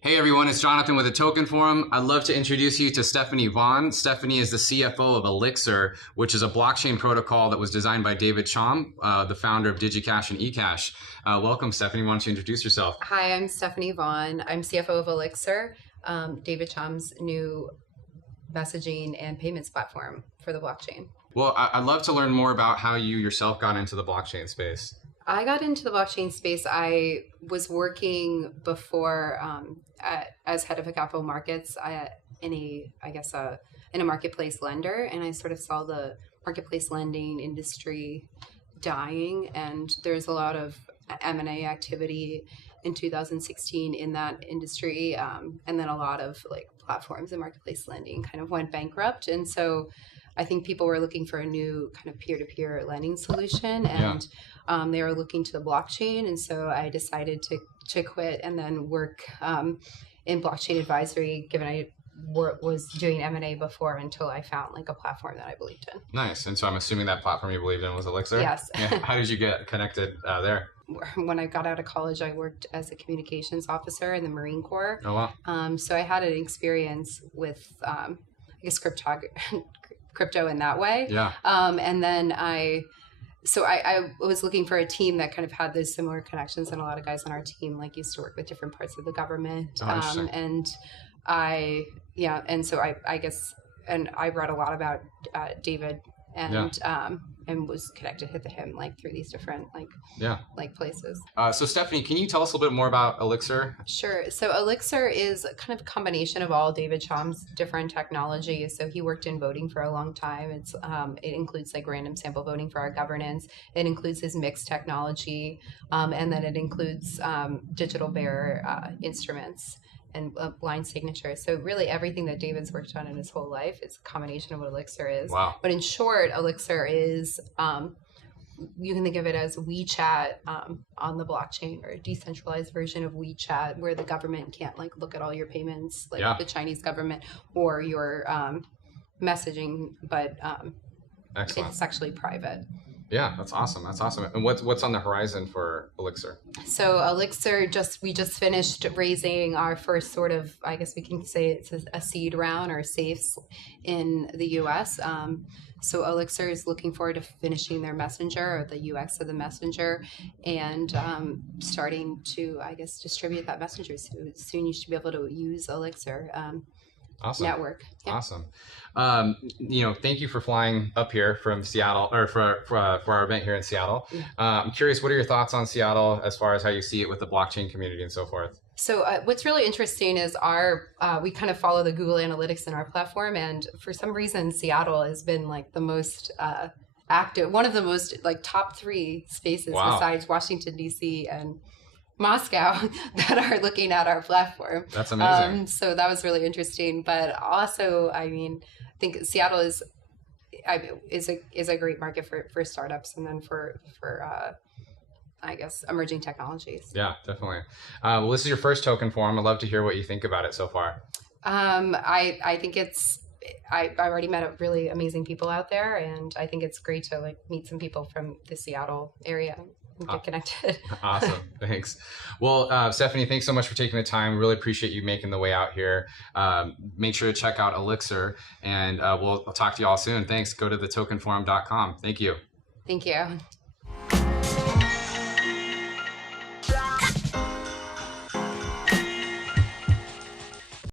Hey everyone, it's Jonathan with the Token Forum. I'd love to introduce you to Stephanie Vaughn. Stephanie is the CFO of Elixir, which is a blockchain protocol that was designed by David Chaum, the founder of DigiCash and eCash. Welcome, Stephanie. Why don't you introduce yourself? Hi, I'm Stephanie Vaughn. I'm CFO of Elixir, David Chaum's new messaging and payments platform for the blockchain. Well, I'd love to learn more about how you yourself got into the blockchain space. I got into the blockchain space. I was working before as head of a capital markets in a marketplace lender, and I sort of saw the marketplace lending industry dying, and there's a lot of M&A activity in 2016 in that industry, and then a lot of platforms in marketplace lending kind of went bankrupt, and so I think people were looking for a new kind of peer-to-peer lending solution, and they were looking to the blockchain. And so I decided to quit and then work in blockchain advisory, given I was doing M&A before, until I found a platform that I believed in. Nice. And so I'm assuming that platform you believed in was Elixir? Yes. Yeah. How did you get connected there? When I got out of college, I worked as a communications officer in the Marine Corps. Oh, wow. So I had an experience with, crypto in that way. Yeah. And then I was looking for a team that kind of had those similar connections, and a lot of guys on our team used to work with different parts of the government. Oh, and I read a lot about David and was connected to him through these different places. So Stephanie, can you tell us a little bit more about Elixir? Sure. So Elixir is kind of a combination of all David Chaum's different technologies. So he worked in voting for a long time. It includes random sample voting for our governance. It includes his mixed technology, and then it includes digital bearer instruments and blind signature. So really everything that David's worked on in his whole life is a combination of what Elixir is. Wow. But in short, Elixir is, you can think of it as WeChat on the blockchain, or a decentralized version of WeChat, where the government can't look at all your payments, the Chinese government, or your messaging, but it's actually private. Yeah, that's awesome. That's awesome. And what's on the horizon for Elixir? So Elixir, we just finished raising our first sort of, I guess we can say it's a seed round or safes in the US. So Elixir is looking forward to finishing their messenger, or the UX of the messenger, and starting to, I guess, distribute that messenger. So soon you should be able to use Elixir. Awesome. Network. Yeah. Awesome. Thank you for flying up here from Seattle, or for our event here in Seattle. Yeah. I'm curious, what are your thoughts on Seattle as far as how you see it with the blockchain community and so forth? So what's really interesting is we kind of follow the Google Analytics in our platform, and for some reason Seattle has been the most active, one of the most top 3 spaces besides Washington DC and Moscow that are looking at our platform. That's amazing. So that was really interesting. But also, I think Seattle is a great market for startups, and then for I guess emerging technologies. Yeah, definitely. Well, this is your first Token Forum. I'd love to hear what you think about it so far. I think I've already met really amazing people out there, and I think it's great to meet some people from the Seattle area. Get connected. Awesome. Thanks. Well, Stephanie, thanks so much for taking the time. Really appreciate you making the way out here. Make sure to check out Elixir, and I'll talk to you all soon. Thanks. Go to thetokenforum.com. Thank you. Thank you.